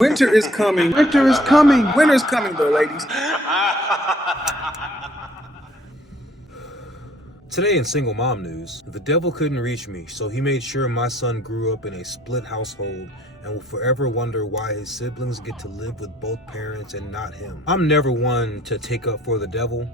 Winter is coming. Winter is coming. Winter's coming though, ladies. Today in single mom news, the devil couldn't reach me, so he made sure my son grew up in a split household and will forever wonder why his siblings get to live with both parents and not him. I'm never one to take up for the devil,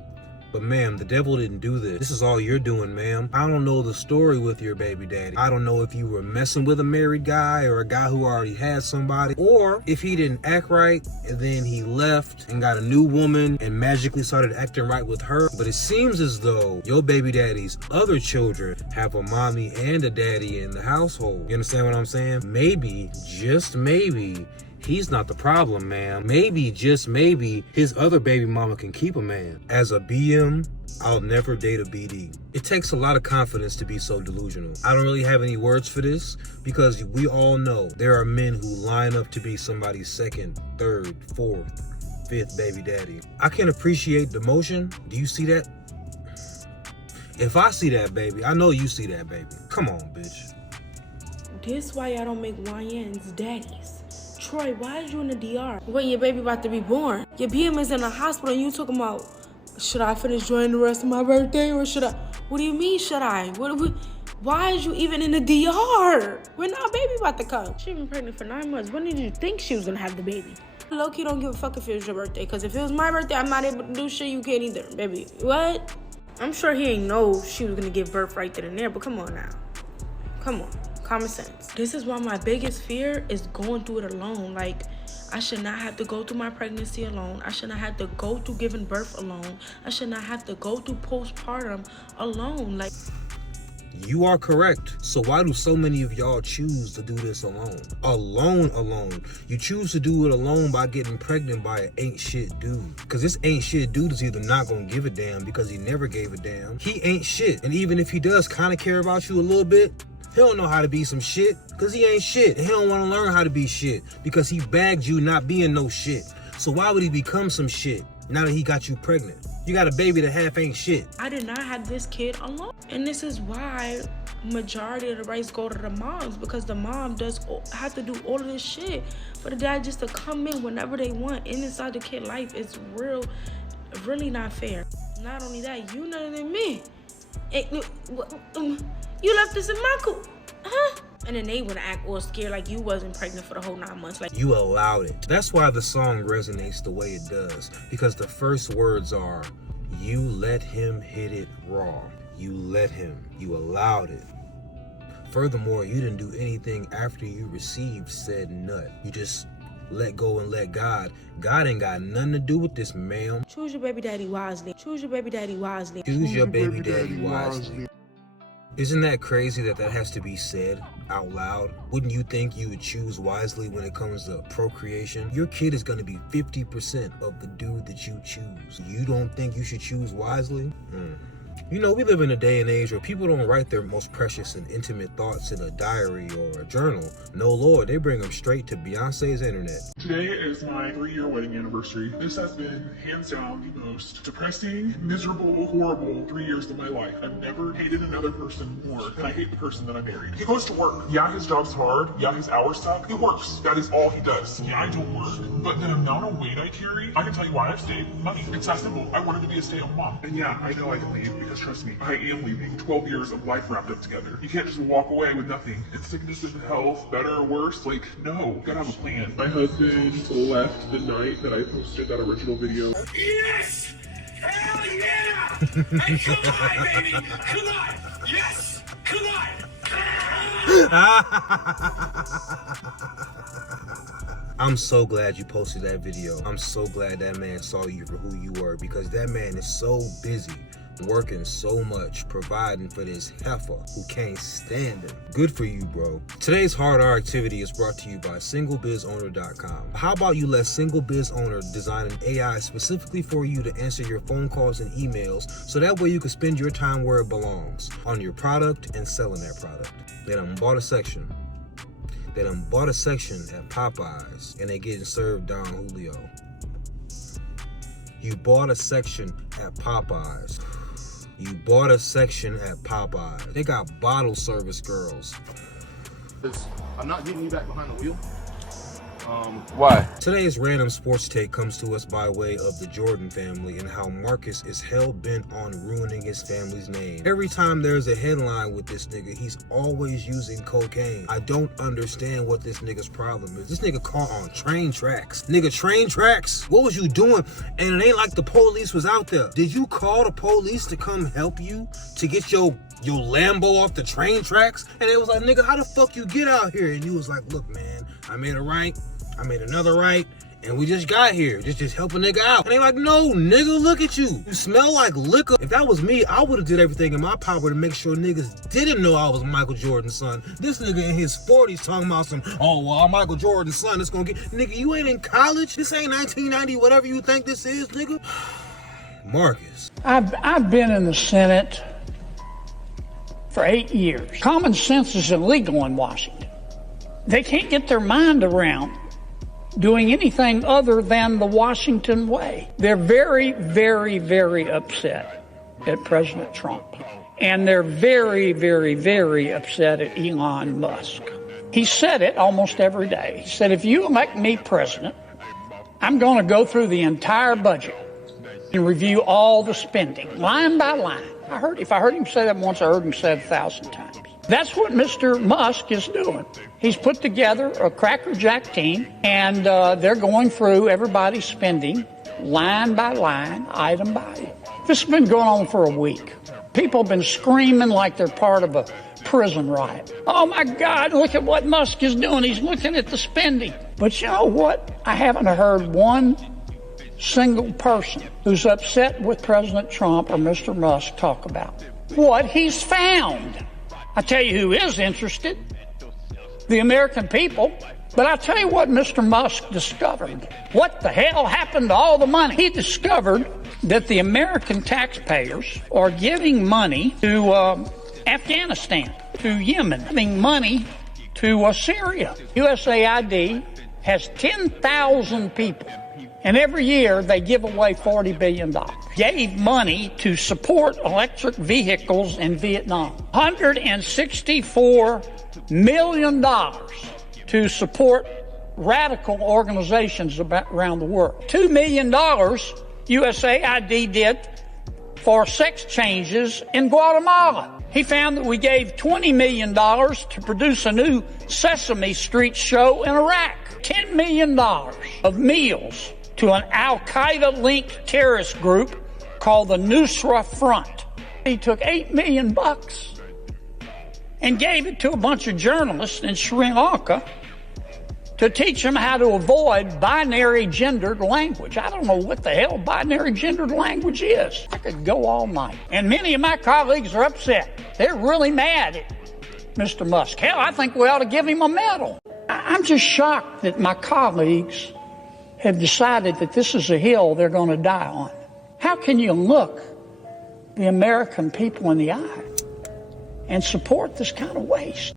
but ma'am, the devil didn't do this. This is all you're doing, ma'am. I don't know the story with your baby daddy. I don't know if you were messing with a married guy or a guy who already had somebody, or if he didn't act right and then he left and got a new woman and magically started acting right with her. But it seems as though your baby daddy's other children have a mommy and a daddy in the household. You understand what I'm saying? Maybe, just maybe, he's not the problem, man. Maybe, just maybe, his other baby mama can keep a man. As a BM, I'll never date a BD. It takes a lot of confidence to be so delusional. I don't really have any words for this because we all know there are men who line up to be somebody's second, third, fourth, fifth baby daddy. I can appreciate the motion. Do you see that? If I see that, baby, I know you see that, baby. Come on, bitch. This why y'all don't make YNs daddies. Troy, why is you in the DR? When your baby about to be born. Your BM is in the hospital and you talking about, should I finish enjoying the rest of my birthday or should I? What do you mean, should I? Why is you even in the DR? When our baby about to come? She been pregnant for 9 months. When did you think she was gonna have the baby? Low-key don't give a fuck if it was your birthday. Because if it was my birthday, I'm not able to do shit you can't either, baby. What? I'm sure he ain't know she was gonna give birth right then and there, but come on now. Come on. Common sense. This is why my biggest fear is going through it alone. Like, I should not have to go through my pregnancy alone. I should not have to go through giving birth alone. I should not have to go through postpartum alone. Like, you are correct. So why do so many of y'all choose to do this alone? Alone. You choose to do it alone by getting pregnant by an ain't shit dude. Because this ain't shit dude is either not gonna give a damn because he never gave a damn. He ain't shit. And even if he does kind of care about you a little bit, he don't know how to be some shit because he ain't shit. And he don't want to learn how to be shit because he bagged you not being no shit. So why would he become some shit now that he got you pregnant? You got a baby that half ain't shit. I did not have this kid alone. And this is why majority of the rights go to the moms, because the mom does have to do all of this shit for the dad just to come in whenever they want. And inside the kid life is really not fair. Not only that, you know than me. You left this in my coop, huh? And then they would act all scared like you wasn't pregnant for the whole 9 months. Like, you allowed it. That's why the song resonates the way it does. Because the first words are, you let him hit it raw. You let him. You allowed it. Furthermore, you didn't do anything after you received said nut. You just let go and let God. God ain't got nothing to do with this, ma'am. Choose your baby daddy wisely. Choose your baby daddy wisely. Choose your baby daddy wisely. Isn't that crazy that has to be said out loud? Wouldn't you think you would choose wisely when it comes to procreation? Your kid is going to be 50% of the dude that you choose. You don't think you should choose wisely? You know, we live in a day and age where people don't write their most precious and intimate thoughts in a diary or a journal. No, Lord, they bring them straight to Beyonce's internet. Today is my 3-year wedding anniversary. This has been, hands down, the most depressing, miserable, horrible 3 years of my life. I've never hated another person more than I hate the person that I married. He goes to work. Yeah, his job's hard. Yeah, his hours suck. He works. That is all he does. Yeah, I don't work. But the amount of weight I carry, I can tell you why I've stayed. Money. It's that simple. I wanted to be a stay-at-home mom. And yeah, I know I can leave because trust me, I am leaving. 12 years of life wrapped up together. You can't just walk away with nothing. It's sickness and health, better or worse. Like, no, you gotta have a plan. My husband left the night that I posted that original video. Yes! Hell yeah! Hey, come on, baby! Come on! Yes! Come on! I'm so glad you posted that video. I'm so glad that man saw you for who you were, because that man is so busy working so much, providing for this heifer who can't stand him. Good for you, bro. Today's Hard R activity is brought to you by SingleBizOwner.com. How about you let SingleBizOwner design an AI specifically for you to answer your phone calls and emails, so that way you can spend your time where it belongs, on your product and selling that product. They done bought a section. They done bought a section at Popeyes, and they getting served Don Julio. You bought a section at Popeyes. You bought a section at Popeyes. They got bottle service girls. I'm not getting you back behind the wheel. Why? Today's random sports take comes to us by way of the Jordan family and how Marcus is hell-bent on ruining his family's name. Every time there's a headline with this nigga, he's always using cocaine. I don't understand what this nigga's problem is. This nigga caught on train tracks. Nigga, train tracks? What was you doing? And it ain't like the police was out there. Did you call the police to come help you to get your Lambo off the train tracks? And it was like, nigga, how the fuck you get out here? And you was like, look, man, I made a right, I made another right, and we just got here. Just help a nigga out. And they like, no, nigga, look at you. You smell like liquor. If that was me, I would have did everything in my power to make sure niggas didn't know I was Michael Jordan's son. This nigga in his 40s talking about some, oh, well, I'm Michael Jordan's son. It's gonna get, nigga, you ain't in college. This ain't 1990, whatever you think this is, nigga. Marcus. I've been in the Senate for 8 years. Common sense is illegal in Washington. They can't get their mind around doing anything other than the Washington way. They're very, very, very upset at President Trump. And they're very, very, very upset at Elon Musk. He said it almost every day. He said, if you elect me president, I'm going to go through the entire budget and review all the spending, line by line. If I heard him say that once, I heard him say it 1,000 times. That's what Mr. Musk is doing. He's put together a crackerjack team, and they're going through everybody's spending, line by line, item by item. This has been going on for a week. People have been screaming like they're part of a prison riot. Oh my God, look at what Musk is doing. He's looking at the spending. But you know what? I haven't heard one single person who's upset with President Trump or Mr. Musk talk about what he's found. I tell you who is interested, the American people. But I'll tell you what Mr. Musk discovered. What the hell happened to all the money? He discovered that the American taxpayers are giving money to Afghanistan, to Yemen, giving money to Syria. USAID has 10,000 people. And every year they give away $40 billion. Gave money to support electric vehicles in Vietnam. $164 million to support radical organizations around the world. $2 million USAID did for sex changes in Guatemala. He found that we gave $20 million to produce a new Sesame Street show in Iraq. $10 million of meals to an Al-Qaeda-linked terrorist group called the Nusra Front. He took $8 million and gave it to a bunch of journalists in Sri Lanka to teach them how to avoid binary gendered language. I don't know what the hell binary gendered language is. I could go all night. And many of my colleagues are upset. They're really mad at Mr. Musk. Hell, I think we ought to give him a medal. I'm just shocked that my colleagues have decided that this is a hill they're going to die on. How can you look the American people in the eye and support this kind of waste?